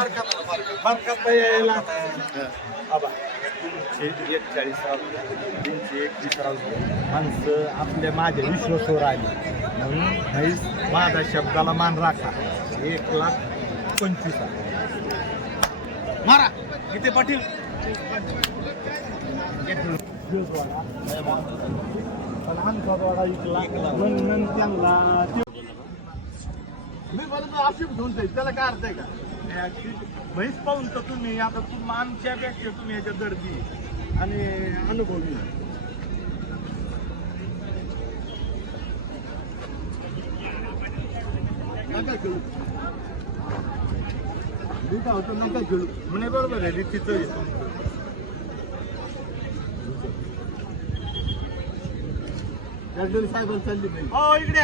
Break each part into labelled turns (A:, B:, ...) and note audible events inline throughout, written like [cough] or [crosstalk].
A: बरकत यायला आबा तीनशे एकचाळीस तीनशे एकवीस माणसं आपल्या माझ्या विश्वासावर आली म्हणून म्हैस माझा शब्दाला मान राखा एक लाख पंचवीस मारा किती पाटील आमचा एक इकला म्हणून त्यांना मी बरोबर अशी घेऊन जाईल त्याला काय अर्थ आहे का म्हैस पाहून तर तुम्ही आता तुम्ही आमच्या पेक्षा तुम्ही याच्या दर्दी आणि अनुभवी नका खेळू. काय होतं नका खेळू. म्हणे बरोबर आहे रीतीचं आहे. तुमचं. गडकरी साहेब चालली हो इकडे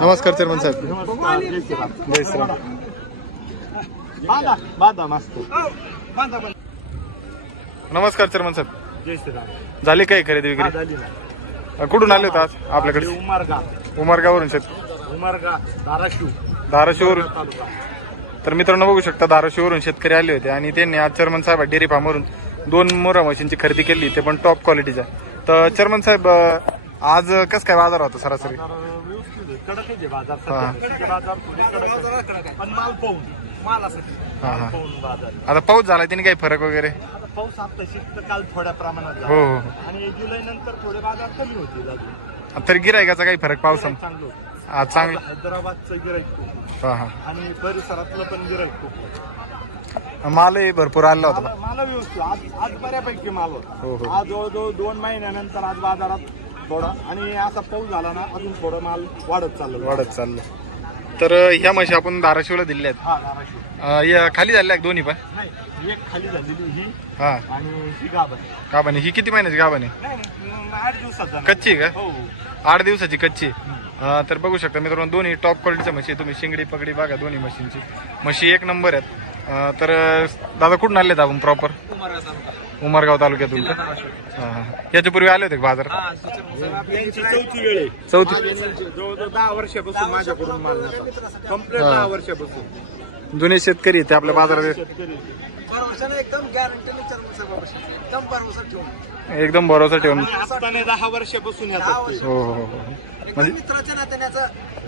B: नमस्कार चेअरमन साहेब.
A: जय श्रीराम. बांधा मस्त.
B: नमस्कार चेअरमन साहेब.
A: जय श्रीराम
B: झाली काय खरेदी विक्री? कुठून आले होते आज आपल्याकडे?
A: उमरगा.
B: उमरगावरून शेत.
A: उमरगा धाराशिव.
B: धाराशिववरून.
A: तालुका.
B: तर मित्रांनो बघू शकता धाराशिववरून शेतकरी आले होते आणि त्यांनी आज चेअरमन साहेब डेअरी फार्मवरून दोन मोरा मशीनची खरेदी केली ते पण टॉप क्वालिटीच्या तर चेअरमन साहेब आज कसं काय बाजार होता सरासरी
A: बाजार व्यवस्थित आहे. कडक आहे बाजार. सध्या. म्हशीचे बाजार थोडे कडक आहे. पण माल पाहून मालासाठी. माल पाहून बाजार आहे.
B: आता पाऊस झाला त्याने काही फरक वगैरे
A: पाऊस काल थोड्या प्रमाणात
B: हो
A: झाला
B: हो
A: आणि जुलै नंतर थोडे बाजार कमी होतील अजून
B: तर गिरायकाचा काही फरक पावसानं
A: चांगलं. हैदराबादचं गिराईक
B: हा हा.
A: आणि परिसरातलं पण गिराईक
B: मालही भरपूर आला होता.
A: मला मला व्यवस्थित. आज आज बऱ्यापैकी माल
B: हो,
A: होता.
B: हो.
A: आज जवळजवळ दोन महिन्यानंतर आज बाजारात थोडा आणि असा पाऊस झाला ना अजून थोडं माल वाढत चाललं
B: वाढत चाललं. तर अ, ह्या म्हशी आपण धाराशिवला दिल्या
A: हा धाराशिव.
B: आहेत अ, या खाली झाल्या का दोन्ही पण?
A: नाही एक खाली झालेली ही
B: हा.
A: आणि ही गाभण.
B: गाभाने ही किती महिन्याची
A: नाही नाही, आठ दिवसात जाणार.
B: कच्ची का?
A: हो.
B: आठ दिवसाची कच्ची तर बघू शकता मित्रांनो दोन्ही टॉप क्वालिटीच्या म्हशी आहे. तुम्ही शिंगडी पगडी बघा दोन्ही म्हशींची. म्हशी एक नंबर आहेत. तर दादा कुठून आलेत आपण प्रॉपर उमरगाव तालुक्यातून का. याच्यापूर्वी आले होते
A: यांची चौथी दहा वर्षापासून माझ्याकडून
B: जुने शेतकरी ते आपल्या बाजारात.
C: एकदम गॅरंटीने साहेबापाशी एकदम भरवसा ठेवून.
B: एकदम भरोसा ठेवून.
A: दहा वर्षापासून येतात ते.
B: हो हो हो.
C: एकदम मित्राच्या नात्याने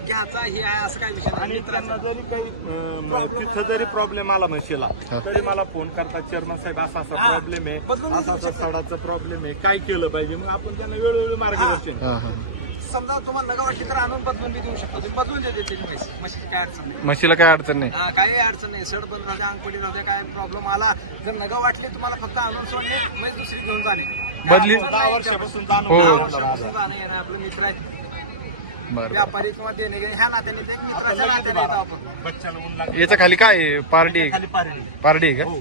C: घ्यायचा हे आहे असं काय विषय नाही.
A: आणि त्यांना जरी काही अं, तिथं जरी प्रॉब्लेम आला म्हशीला
B: हा.
A: तरी मला फोन करतात चेअरमन साहेब असा असा प्रॉब्लेम आहे
C: बदलून
A: असा असा सडाचा प्रॉब्लेम आहे. काय केलं पाहिजे? मग आपण त्यांना वेळोवेळी मार्गदर्शन
B: हा हा.
C: समजा तुम्हाला नगा वाटली तर आणून बदलून बी देऊ शकतो तुम्ही बदलून देते त्याची म्हैस म्हशीची काय अडचण नाही
B: म्हशीला काय अडचण नाही
C: हा काही अडचण नाही सड बंद झाले अंगपडी झाले काय प्रॉब्लेम आला जर नगा वाटली तुम्हाला फक्त आणून सोडणे म्हैस दुसरी घेऊन जाणे
B: बदली-
A: दहा वर्षापासून
B: हो.
C: दहा
A: आला
C: वर्षापासून
A: बाजार.
C: जाणं येणं आपलं मित्र आहे
B: बरं
C: व्यापारी किंवा देणे घेणे ह्या नात्याने ते मित्राच्या नात्याने येतो. आपण
A: बच्चाला ऊन लागलं.
B: याच्या खाली काय आहे? पार्टी?
A: खाली पारडी.
B: पार्टी आहे का
A: हो.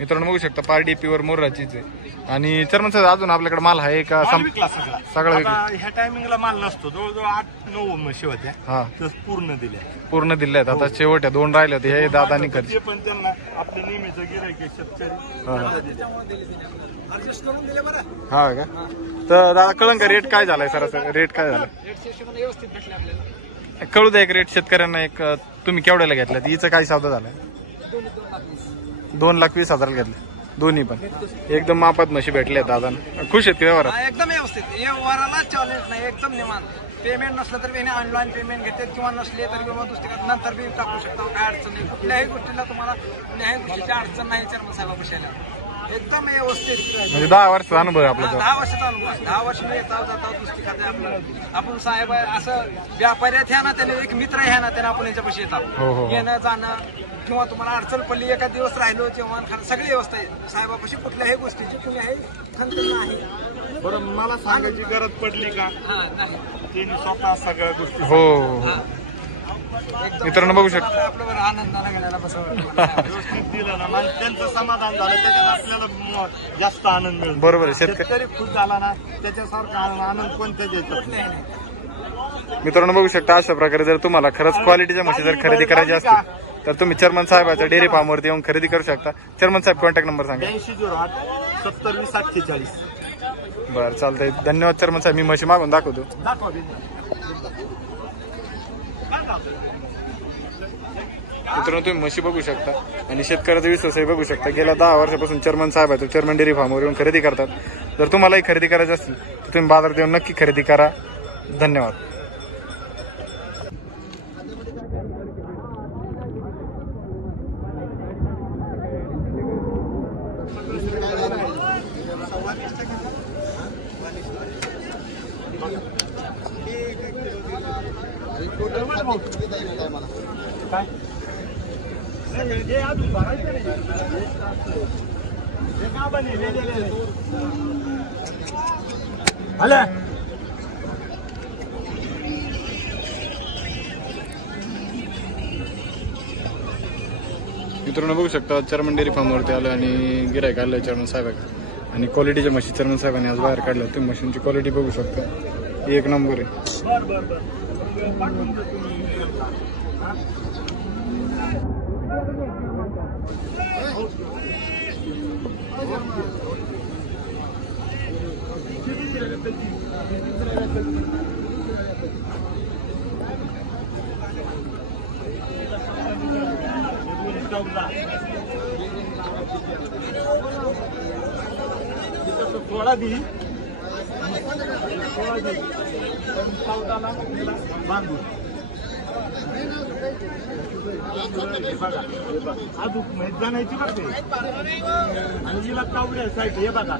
B: मित्रांनो बघू शकता पार्टी प्युअर मोराचीच आहे. आणि चर्मन साहेब अजून आपल्याकडे माल आहे का?
A: सगळा
B: सगळा विकला.
A: आता ह्या टायमिंगला माल नसतो. जवळजवळ आठ नऊ म्हशी होत्या
B: हा.
A: तर पूर्ण दिल्या
B: पूर्ण दिले आहेत. आता शेवट आहे दोन राहिले होते. हे दादानी खर्च
A: ते पण त्यांना आपलं नेहमीचं गिरायक शेतकरी. त्यांना
B: हा का? तर दादा कळंन का रेट काय झालाय सरासरी? रेट काय झाला? कळू द्या एक रेट शेतकऱ्यांना एक अं, तुम्ही केवढ्याला घेतला हिचं काय सौदा झालाय?
C: दोन लाख वीस.
B: हजार घेतले. दोन्ही पण. एकदम मापात म्हशी भेटले दादा खुश आहेत व्यवहारात?
C: हा, एकदम व्यवस्थित. व्यवहाराला चॅलेंज नाही एकदम निवांत. पेमेंट नसलं तर मी ऑनलाईन पेमेंट घेते किंवा नसले तर किंवा दुसरी नंतर बी टाकू शकता काय अडचण नाही. कुठल्याही गोष्टीला तुम्हाला कुठल्याही गोष्टीची अडचण नाही चर्म साहेब बसायला. एकदम व्यवस्थित.
B: म्हणजे दहा वर्षाचा अनुभव आहे आपला
C: हा,
B: तो.
C: दहा वर्षाचा अनुभव आहे. दहा वर्ष मी येतात जातात कुस्ती खाते आपलं. आपण साहेब आहे, असं व्यापाऱ्यात ह्या नात्याने एक मित्र ह्या नात्याने आपण याच्यापाशी
B: हो, हो,
C: येतात
B: हो.
C: येणं जाणं किंवा तुम्हाला अडचण पडली एका दिवस राहिलो जेवण खाणं सगळी व्यवस्था आहे. साहेबापाशी कुठल्याही गोष्टीची कुठल्याही खंत नाही.
A: बरं मला सांगायची गरज पडली का?
C: हा नाही.
A: स्वतः सगळ्या गोष्टी
B: हो हो, हो.
C: एकदम
B: मित्रांनो बघू शकता.
C: आपल्यावर आनंदाने गेलेला बसावं [laughs]
A: व्यवस्थित दिलं ना मग त्यांचं समाधान झालं त्याच्यात आपल्याला म- जास्त आनंद मिळतो.
B: बरोबर आहे. शेतकरी
A: शेतकरी खुश झाला ना त्याच्यासारखा आनंद कोणत्याच याच्यात नाही.
B: मित्रांनो बघू शकता अशा प्रकारे जर तुम्हाला खरंच क्वालिटीच्या म्हशी जर खरेदी करायची असतील तर तुम्ही चर्मन साहेबाच्या डेअरी फार्मवरती येऊन खरेदी करू शकता. चर्मन साहेब कॉन्टॅक्ट नंबर सांगा.
A: ब्याऐंशी झिरो आठ सत्तर वीस अठ्ठेचाळीस.
B: बरं चालतंय. धन्यवाद चर्मन साहेब. मी म्हशी मागून दाखवतो.
A: दाखवा
B: मित्रांनो तुम्ही म्हशी बघू शकता आणि शेतकऱ्याचा विश्वासही बघू शकता. गेल्या दहा वर्षापासून चर्मन साहेब आहेत. चर्मन डेअरी फार्मवर येऊन खरेदी करतात. जर तुम्हालाही खरेदी करायची असतील तर तुम्ही बाजारात येऊन नक्की खरेदी करा. धन्यवाद.
A: काय हे
B: मित्रांनो बघू शकता चर्मन डेअरी फार्मवरती आलं आणि गिरायक आलं चर्मन साहेब आणि क्वालिटीच्या म्हशी चर्मन साहेबांनी आज बाहेर काढल्या ते मशीनची क्वालिटी बघू शकता. एक नंबर आहे.
A: थोडा दी. चौदाला तिला बांधू हे बघा हे बघा अजून माहीत जाण्याची आणि हिला कावड्या साईड हे बघा